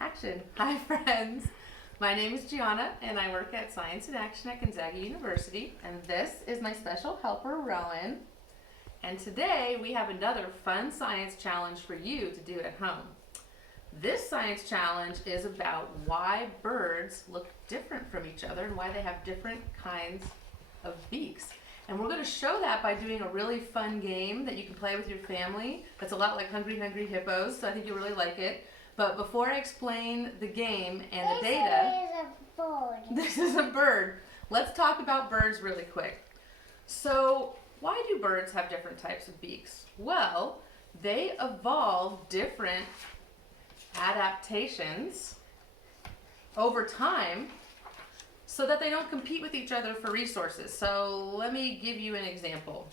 Action. Hi friends. My name is Gianna and I work at Science in Action at Gonzaga University, and this is my special helper Rowan. And today we have another fun science challenge for you to do at home. This science challenge is about why birds look different from each other and why they have different kinds of beaks. And we're going to show that by doing a really fun game that you can play with your family. That's a lot like Hungry Hungry Hippos, so I think you'll really like it. But before I explain the game and the data, this is a bird. Let's talk about birds really quick. So why do birds have different types of beaks? Well, they evolved different adaptations over time so that they don't compete with each other for resources. So let me give you an example.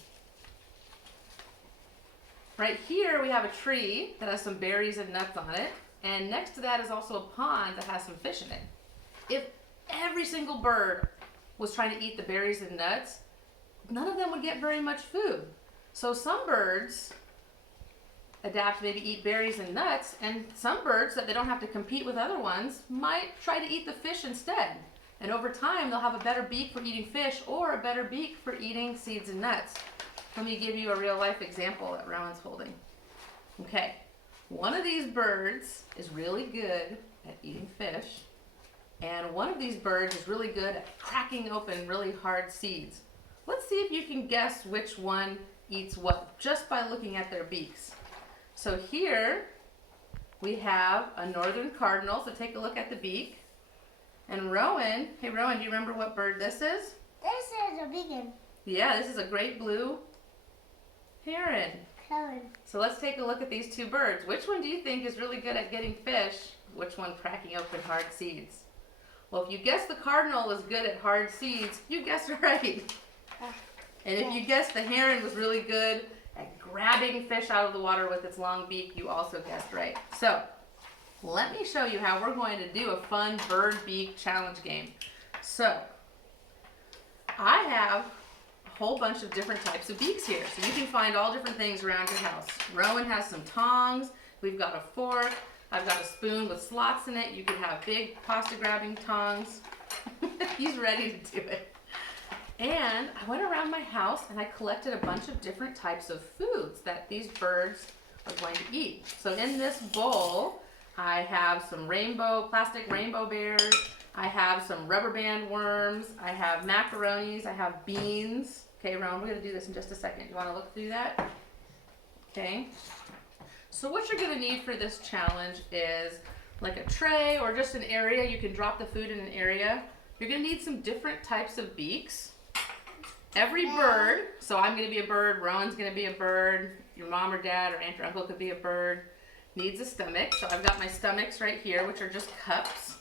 Right here we have a tree that has some berries and nuts on it, and next to that is also a pond that has some fish in it. If every single bird was trying to eat the berries and nuts, none of them would get very much food. So some birds adapt, maybe eat berries and nuts, and some birds that they don't have to compete with other ones might try to eat the fish instead. And over time they'll have a better beak for eating fish or a better beak for eating seeds and nuts. Let me give you a real life example that Rowan's holding. Okay, one of these birds is really good at eating fish, and one of these birds is really good at cracking open really hard seeds. Let's see if you can guess which one eats what just by looking at their beaks. So here we have a northern cardinal, so take a look at the beak. And Rowan, hey Rowan, do you remember what bird this is? This is a beacon. Yeah, this is a great blue heron. So let's take a look at these two birds. Which one do you think is really good at getting fish? Which one cracking open hard seeds? Well, if you guess the cardinal is good at hard seeds, you guessed right. And if you guessed the heron was really good at grabbing fish out of the water with its long beak, you also guessed right. So let me show you how we're going to do a fun bird beak challenge game. So I have a whole bunch of different types of beaks here. So you can find all different things around your house. Rowan has some tongs. We've got a fork. I've got a spoon with slots in it. You could have big pasta grabbing tongs. He's ready to do it. And I went around my house and I collected a bunch of different types of foods that these birds are going to eat. So in this bowl, I have some plastic rainbow bears. I have some rubber band worms. I have macaronis. I have beans. Okay, Rowan, we're going to do this in just a second. You want to look through that? Okay. So what you're going to need for this challenge is like a tray or just an area. You can drop the food in an area. You're going to need some different types of beaks. Every bird, so I'm going to be a bird, Rowan's going to be a bird, your mom or dad or aunt or uncle could be a bird, needs a stomach. So I've got my stomachs right here, which are just cups.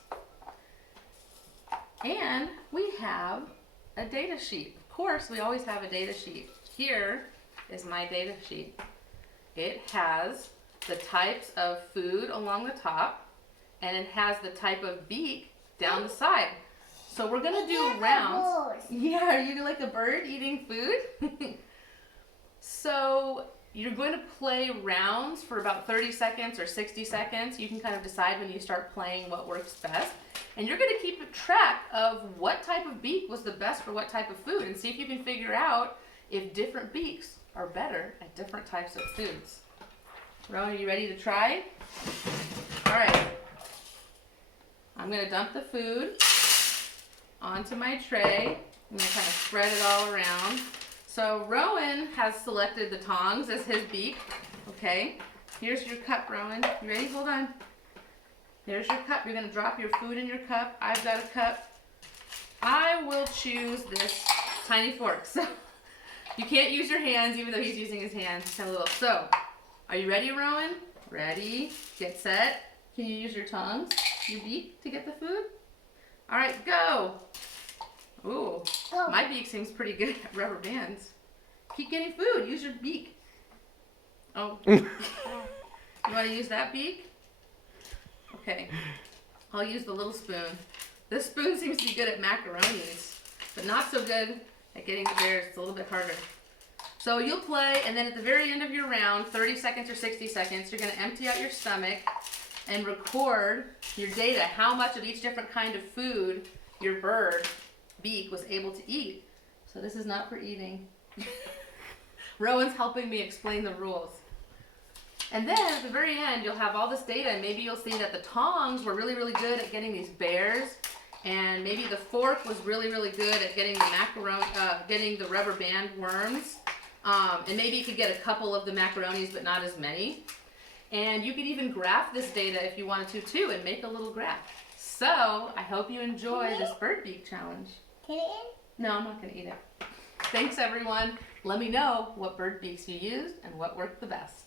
And we have a data sheet. Of course, we always have a data sheet. Here is my data sheet. It has the types of food along the top, and it has the type of beak down the side. So we're going to do rounds. Yeah, are you like a bird eating food? So you're going to play rounds for about 30 seconds or 60 seconds. You can kind of decide when you start playing what works best. And you're going to keep track of what type of beak was the best for what type of food and see if you can figure out if different beaks are better at different types of foods. Rowan, are you ready to try? All right. I'm going to dump the food onto my tray. I'm going to kind of spread it all around. So Rowan has selected the tongs as his beak. Okay, here's your cup, Rowan. You ready? Hold on. There's your cup. You're going to drop your food in your cup. I've got a cup. I will choose this tiny fork. So you can't use your hands, even though he's using his hands. Just kind of little. So, are you ready, Rowan? Ready? Get set. Can you use your tongs, your beak, to get the food? All right, go. Ooh, my beak seems pretty good at rubber bands. Keep getting food. Use your beak. Oh. You want to use that beak? Okay. I'll use the little spoon. This spoon seems to be good at macaronis, but not so good at getting the bears. It's a little bit harder. So you'll play, and then at the very end of your round, 30 seconds or 60 seconds, you're going to empty out your stomach, and record your data, how much of each different kind of food your bird, Beak, was able to eat. So this is not for eating. Rowan's helping me explain the rules. And then at the very end, you'll have all this data, and maybe you'll see that the tongs were really, really good at getting these bears, and maybe the fork was really, really good at getting the getting the rubber band worms. And maybe you could get a couple of the macaronis, but not as many. And you could even graph this data if you wanted to too, and make a little graph. So I hope you enjoy this bird beak challenge. Can I eat? No, I'm not going to eat it. Thanks everyone. Let me know what bird beaks you used and what worked the best.